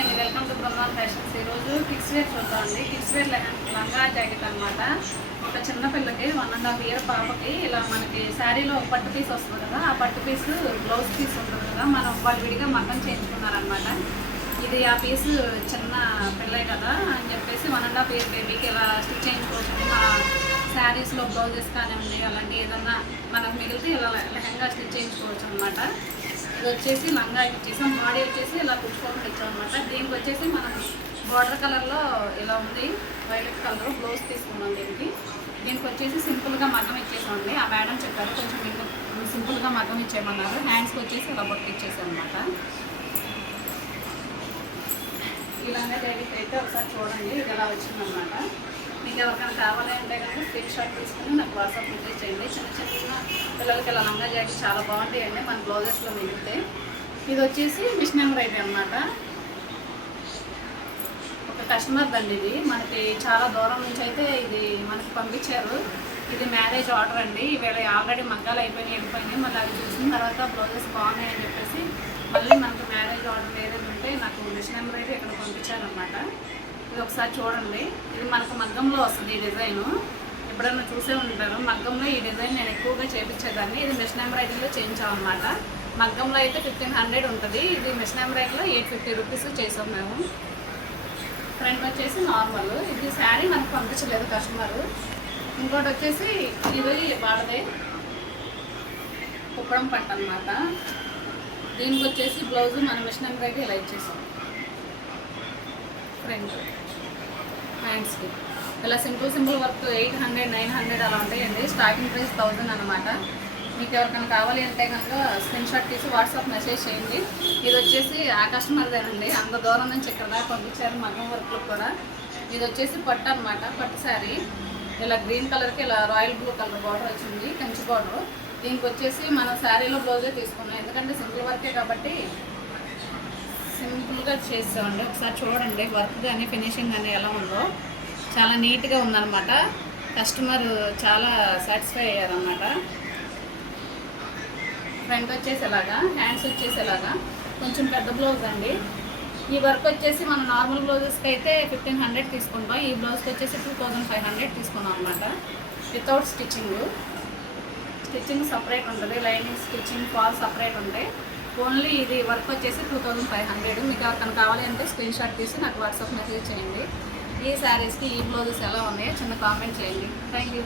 అండి, welcome to Brindavan fashions. ఈరోజు kids wear చూద్దామండి. కిడ్స్ వేర్ లంగా జాకెట్ అనమాట. ఒక చిన్న పిల్లకి 1.5 year పాపకి ఇలా మనకి శారీలో పట్టు పీస్ వస్తుంది కదా, ఆ పట్టు పీస్ బ్లౌజ్ పీస్ ఉంటుంది కదా, మనం వాళ్ళు విడిగా మగ్గం చేయించుకున్నారనమాట. ఇది ఆ పీసు చిన్న పిల్లే కదా అని చెప్పేసి 1.5 year బేబీకి ఇలా స్టిచ్ చేయించుకోవచ్చు. మన శారీస్లో బ్లౌజెస్ కానివ్వండి, అలాంటి ఏదన్నా మనకు మిగిలితే ఇలా లెహంగా స్టిచ్ చేయించుకోవచ్చు అనమాట. ఇది వచ్చేసి లంగా ఇచ్చేసాం, బాడీ వచ్చేసి ఇలా కుచ్చుకోకుండా ఇచ్చాం అనమాట. దీనికి వచ్చేసి మనం బార్డర్ కలర్లో ఇలా ఉంది, వైలెట్ కలర్ బ్లౌజ్ తీసుకున్నాం. దీనికి వచ్చేసి సింపుల్గా మగ్గం ఇచ్చేసామండి. ఆ మేడం చెప్పారు కొంచెం సింపుల్గా మగ్గం ఇచ్చేయమన్నారు. హ్యాండ్స్కి వచ్చేసి ఇలా బొట్టు ఇచ్చేసాం అనమాట. ఇలాగే డైరీకి అయితే ఒకసారి చూడండి, ఇది ఎలా వచ్చిందనమాట. మీకు ఎవరికైనా కావాలి అంటే కనుక స్క్రీన్ షాట్ తీసుకుని నాకు వాట్సాప్ మెసేజ్ చేయండి. చిన్న చిన్న పిల్లలకి ఇలా లంగా జాకెట్ చాలా బాగుంటాయండి మన బ్లౌజెస్లో మిగిలితే. ఇది వచ్చేసి మిషన్ ఎంబ్రాయిడరీ అనమాట. ఒక కస్టమర్ దండి, ఇది మనకి చాలా దూరం నుంచి అయితే ఇది మనకి పంపించారు. ఇది మ్యారేజ్ ఆర్డర్ అండి. ఈవేళ ఆల్రెడీ మగ్గాలు వెళ్ళిపోయినాయి. మళ్ళీ అవి చూసిన తర్వాత బ్లౌజెస్ బాగున్నాయి అని చెప్పేసి మళ్ళీ మనకు మ్యారేజ్ ఆర్డర్ ఏదైనా ఉంటే నాకు మిషన్ ఎంబ్రాయిడరీ ఇక్కడ పంపించారనమాట. ఇది ఒకసారి చూడండి. ఇది మనకు మగ్గంలో వస్తుంది ఈ డిజైను. ఎప్పుడైనా చూసే ఉంటారు, మగ్గంలో ఈ డిజైన్ నేను ఎక్కువగా చేయించేదాన్ని. ఇది మిషన్ ఎంబ్రాయిడరీలో చేయించామన్నమాట. మగ్గంలో అయితే 1500 ఉంటుంది. ఇది మిషన్ ఎంబ్రాయిడరీలో 850 రూపీస్ చేసాం మేము. ఫ్రంట్ వచ్చేసి నార్మల్. ఇది శారీ మనకు పంపించలేదు కస్టమరు. ఇంకోటి వచ్చేసి ఇది వాడదే కుప్పడం పట్టు అనమాట. దీనికి వచ్చేసి బ్లౌజ్ మన మిషన్ ఎంబ్రాయిడరీ ఇలా ఇచ్చేసాం. ఫ్రంట్ హ్యాండ్స్కి ఇలా సింపుల్ వర్క్ 800, 900 అలా ఉంటాయండి. స్టార్టింగ్ ప్రైస్ 1000 అనమాట. మీకు ఎవరికైనా కావాలి అంటే కనుక స్క్రీన్ షాట్ తీసి వాట్సాప్ మెసేజ్ చేయండి. ఇది వచ్చేసి ఆ కస్టమర్దేనండి, అంత దూరం నుంచి ఇక్కడ దాకా పంపించారు మగ్గం వర్క్లో కూడా. ఇది వచ్చేసి పట్టు అనమాట, పట్టు శారీ. ఇలా గ్రీన్ కలర్కి ఇలా రాయల్ బ్లూ కలర్ బార్డర్ వచ్చింది, కంచి బార్డర్. దీనికి వచ్చేసి మనం శారీలో బ్లౌజే తీసుకున్నాం, ఎందుకంటే సింపుల్ వర్కే కాబట్టి సింపుల్గా చేస్తామండి. ఒకసారి చూడండి వర్క్ కానీ ఫినిషింగ్ కానీ ఎలా ఉందో, చాలా నీట్గా ఉందన్నమాట. కస్టమర్ చాలా సాటిస్ఫై అయ్యారన్నమాట. ఫ్రంట్ వచ్చేసి ఇలాగా, హ్యాండ్స్ వచ్చేసి ఇలాగా కొంచెం పెద్ద బ్లౌజ్ అండి. ఈ వర్క్ వచ్చేసి మనం నార్మల్ బ్లౌజెస్కి అయితే 1500 తీసుకుంటాం. ఈ బ్లౌజ్కి వచ్చేసి 2500 తీసుకున్నాం అనమాట. వితౌట్ స్టిచ్చింగ్ సపరేట్ ఉంటుంది, లైనింగ్ స్టిచ్చింగ్ ఫాల్ సపరేట్ ఉంటాయి. ఓన్లీ ఇది వర్క్ వచ్చేసి 2500. మీకు ఎవరికైనా కావాలి అంటే స్క్రీన్ షాట్ తీసి నాకు వాట్సాప్ మెసేజ్ చేయండి. ఈ శారీస్కి ఈ బ్లౌజెస్ ఎలా ఉన్నాయో చిన్న కామెంట్ చేయండి. Thank you.